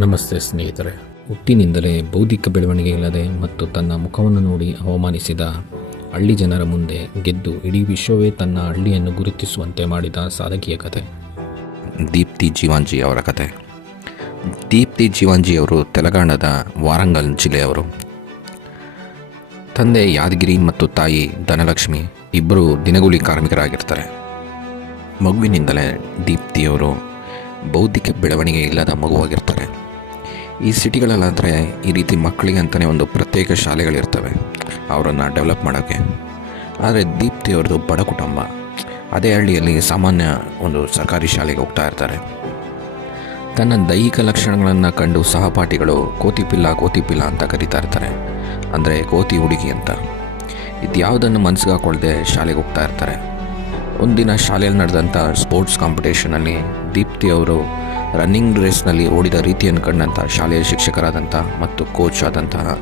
ನಮಸ್ತೆ ಸ್ನೇಹಿತರೆ. ಹುಟ್ಟಿನಿಂದಲೇ ಬೌದ್ಧಿಕ ಬೆಳವಣಿಗೆ ಇಲ್ಲದೆ ಮತ್ತು ತನ್ನ ಮುಖವನ್ನು ನೋಡಿ ಅವಮಾನಿಸಿದ ಹಳ್ಳಿ ಜನರ ಮುಂದೆ ಗೆದ್ದು ಇಡೀ ವಿಶ್ವವೇ ತನ್ನ ಹಳ್ಳಿಯನ್ನು ಗುರುತಿಸುವಂತೆ ಮಾಡಿದ ಸಾಧಕಿಯ ಕತೆ. ದೀಪ್ತಿ ಜೀವಾಂಜಿ ಅವರ ಕತೆ. ದೀಪ್ತಿ ಜೀವಾಂಜಿ ಅವರು ತೆಲಂಗಾಣದ ವಾರಂಗಲ್ ಜಿಲ್ಲೆಯವರು. ತಂದೆ ಯಾದಗಿರಿ ಮತ್ತು ತಾಯಿ ಧನಲಕ್ಷ್ಮಿ ಇಬ್ಬರು ದಿನಗೂಲಿ ಕಾರ್ಮಿಕರಾಗಿರ್ತಾರೆ. ಮಗುವಿನಿಂದಲೇ ದೀಪ್ತಿಯವರು ಬೌದ್ಧಿಕ ಬೆಳವಣಿಗೆ ಇಲ್ಲದ ಮಗುವಾಗಿರ್ತಾರೆ. ಈ ಸಿಟಿಗಳಲ್ಲಾದರೆ ಈ ರೀತಿ ಮಕ್ಕಳಿಗೆ ಅಂತಲೇ ಒಂದು ಪ್ರತ್ಯೇಕ ಶಾಲೆಗಳಿರ್ತವೆ. ಅವರನ್ನು ಡೆವಲಪ್ ಮಾಡೋಕ್ಕೆ. ಆದರೆ ದೀಪ್ತಿ ಅವ್ರದ್ದು ಬಡ ಕುಟುಂಬ. ಅದೇ ಹಳ್ಳಿಯಲ್ಲಿ ಸಾಮಾನ್ಯ ಒಂದು ಸರ್ಕಾರಿ ಶಾಲೆಗೆ ಹೋಗ್ತಾ ಇರ್ತಾರೆ. ತನ್ನ ದೈಹಿಕ ಲಕ್ಷಣಗಳನ್ನು ಕಂಡು ಸಹಪಾಠಿಗಳು ಕೋತಿಪಿಲ್ಲ ಕೋತಿಪಿಲ್ಲ ಅಂತ ಕರೀತಾ ಇರ್ತಾರೆ. ಅಂದರೆ ಕೋತಿ ಹುಡುಗಿ ಅಂತ. ಇದು ಯಾವುದನ್ನು ಮನಸ್ಸಿಗೆ ಹಾಕೊಳ್ಳದೆ ಶಾಲೆಗೆ ಹೋಗ್ತಾ ಇರ್ತಾರೆ. ಒಂದಿನ ಶಾಲೆಯಲ್ಲಿ ನಡೆದಂಥ ಸ್ಪೋರ್ಟ್ಸ್ ಕಾಂಪಿಟೇಷನಲ್ಲಿ ದೀಪ್ತಿ ಅವರು ರನ್ನಿಂಗ್ ರೇಸ್ನಲ್ಲಿ ಓಡಿದ ರೀತಿಯನ್ನು ಕಂಡಂಥ ಶಾಲೆಯ ಶಿಕ್ಷಕರಾದಂಥ ಮತ್ತು ಕೋಚ್ ಆದಂತಹ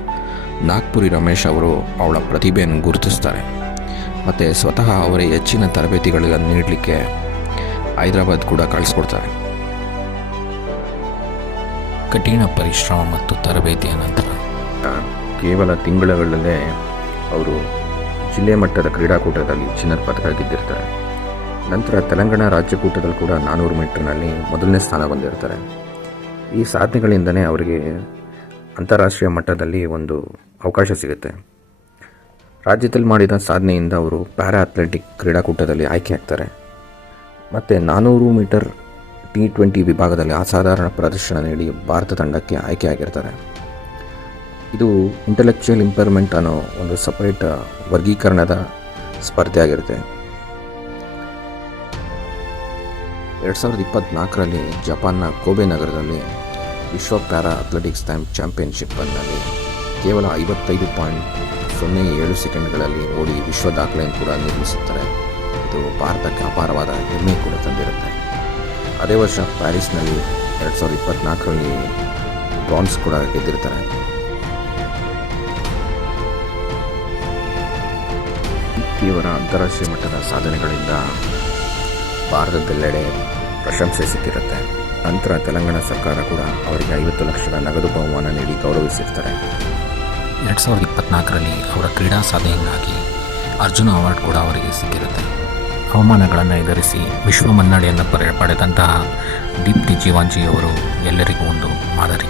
ನಾಗ್ಪುರಿ ರಮೇಶ್ ಅವರು ಅವಳ ಪ್ರತಿಭೆಯನ್ನು ಗುರುತಿಸ್ತಾರೆ. ಮತ್ತು ಸ್ವತಃ ಅವರೇ ಹೆಚ್ಚಿನ ತರಬೇತಿಗಳನ್ನು ನೀಡಲಿಕ್ಕೆ ಹೈದರಾಬಾದ್ ಕೂಡ ಕಳಿಸ್ಕೊಡ್ತಾರೆ. ಕಠಿಣ ಪರಿಶ್ರಮ ಮತ್ತು ತರಬೇತಿಯ ನಂತರ ಕೇವಲ ತಿಂಗಳುಗಳಲ್ಲೇ ಅವರು ಜಿಲ್ಲೆ ಮಟ್ಟದ ಕ್ರೀಡಾಕೂಟದಲ್ಲಿ ಚಿನ್ನದ ಪದಕ ಗೆದ್ದಿರ್ತಾರೆ. ನಂತರ ತೆಲಂಗಾಣ ರಾಜ್ಯಕೂಟದಲ್ಲಿ ಕೂಡ ನಾನ್ನೂರು ಮೀಟರ್ನಲ್ಲಿ ಮೊದಲನೇ ಸ್ಥಾನ ಹೊಂದಿರ್ತಾರೆ ಈ ಸಾಧನೆಗಳಿಂದನೇ ಅವರಿಗೆ ಅಂತಾರಾಷ್ಟ್ರೀಯ ಮಟ್ಟದಲ್ಲಿ ಒಂದು ಅವಕಾಶ ಸಿಗುತ್ತೆ. ರಾಜ್ಯದಲ್ಲಿ ಮಾಡಿದ ಸಾಧನೆಯಿಂದ ಅವರು ಪ್ಯಾರಾ ಅಥ್ಲೆಟಿಕ್ ಕ್ರೀಡಾಕೂಟದಲ್ಲಿ ಆಯ್ಕೆ ಆಗ್ತಾರೆ. ಮತ್ತು ನಾನ್ನೂರು ಮೀಟರ್ ಟಿ ಟ್ವೆಂಟಿ ವಿಭಾಗದಲ್ಲಿ ಅಸಾಧಾರಣ ಪ್ರದರ್ಶನ ನೀಡಿ ಭಾರತ ತಂಡಕ್ಕೆ ಆಯ್ಕೆ ಆಗಿರ್ತಾರೆ. ಇದು ಇಂಟೆಲೆಕ್ಚುಯಲ್ ಇಂಪೇರ್ಮೆಂಟ್ ಅನ್ನೋ ಒಂದು ಸಪರೇಟ್ ವರ್ಗೀಕರಣದ ಸ್ಪರ್ಧೆ ಆಗಿರುತ್ತೆ ಎರಡು ಸಾವಿರದ ಇಪ್ಪತ್ತ್ನಾಲ್ಕರಲ್ಲಿ ಜಪಾನ್ನ ಕೋಬೆ ನಗರದಲ್ಲಿ ವಿಶ್ವ ಪ್ಯಾರಾ ಅಥ್ಲೆಟಿಕ್ಸ್ ಟೈಮ್ ಚಾಂಪಿಯನ್ಶಿಪ್ಪಲ್ಲಿ ಕೇವಲ ಐವತ್ತೈದು ಪಾಯಿಂಟ್ ಸೊನ್ನೆ ಏಳು ಸೆಕೆಂಡ್ಗಳಲ್ಲಿ ಓಡಿ ವಿಶ್ವ ದಾಖಲೆಯನ್ನು ಕೂಡ ನಿರ್ಮಿಸುತ್ತಾರೆ. ಇದು ಭಾರತಕ್ಕೆ ಅಪಾರವಾದ ಹೆಮ್ಮೆ ಕೂಡ ತಂದಿರುತ್ತೆ. ಅದೇ ವರ್ಷ ಪ್ಯಾರಿಸ್ನಲ್ಲಿ ಎರಡು ಸಾವಿರದ ಇಪ್ಪತ್ತ್ನಾಲ್ಕರಲ್ಲಿ ಬ್ರಾನ್ಸ್ ಕೂಡ ಗೆದ್ದಿರ್ತಾರೆ ಇವರ ಅಂತಾರಾಷ್ಟ್ರೀಯ ಮಟ್ಟದ ಸಾಧನೆಗಳಿಂದ ಭಾರತದೆಲ್ಲೆಡೆ ಪ್ರಶಂಸೆ ಸಿಕ್ಕಿರುತ್ತೆ ನಂತರ ತೆಲಂಗಾಣ ಸರ್ಕಾರ ಕೂಡ ಅವರಿಗೆ ಐವತ್ತು ಲಕ್ಷದ ನಗದು ಬಹುಮಾನ ನೀಡಿ ಗೌರವಿಸಿರ್ತಾರೆ. ಎರಡು ಸಾವಿರದ ಇಪ್ಪತ್ನಾಲ್ಕರಲ್ಲಿ ಅವರ ಕ್ರೀಡಾ ಸಾಧನೆಯಿಂದಾಗಿ ಅರ್ಜುನ ಅವಾರ್ಡ್ ಕೂಡ ಅವರಿಗೆ ಸಿಕ್ಕಿರುತ್ತೆ. ಅವಮಾನಗಳನ್ನು ಎದುರಿಸಿ ವಿಶ್ವ ಮನ್ನಣೆಯನ್ನು ಪಡೆ ಪಡೆದಂತಹ ದೀಪ್ತಿ ಜೀವಾಂಜಿ ಅವರು ಎಲ್ಲರಿಗೂ ಒಂದು ಮಾದರಿ.